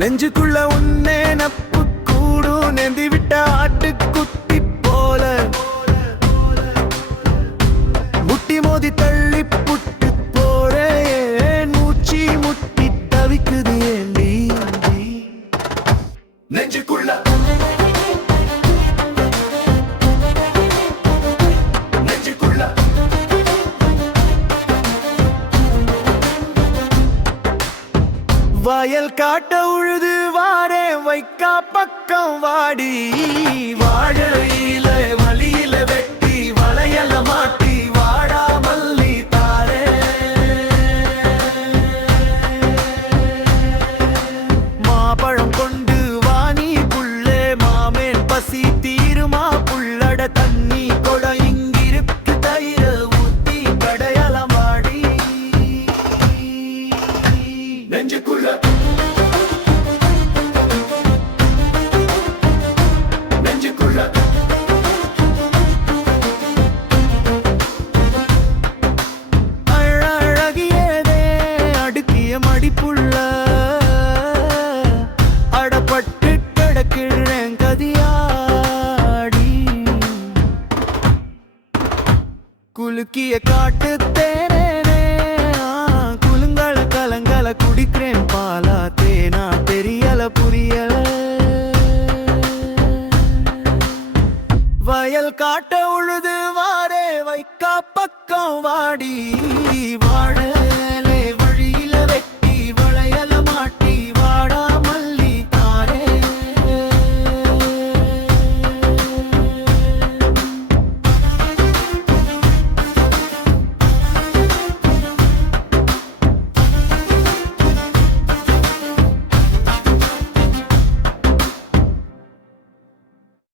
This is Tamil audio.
நெஞ்சுக்குள்ள உன்னே நப்பு கூடும் நெந்தி விட்ட ஆட்டு வயல் காட்ட உழுது வாரே வைக்கா பக்கம் வாடி. வாழையில நெஞ்சுக்குள்ள நெஞ்சுக்குள்ள அழகியதே அடுக்கிய மடிப்புள்ள. அடப்பட்டு கிடக்கிறேன் கதியாடி. குலுக்கிய காட்டு தேனே வயல் காட்ட உழுது வாரே வைக்கா பக்கம் வாடி வாழ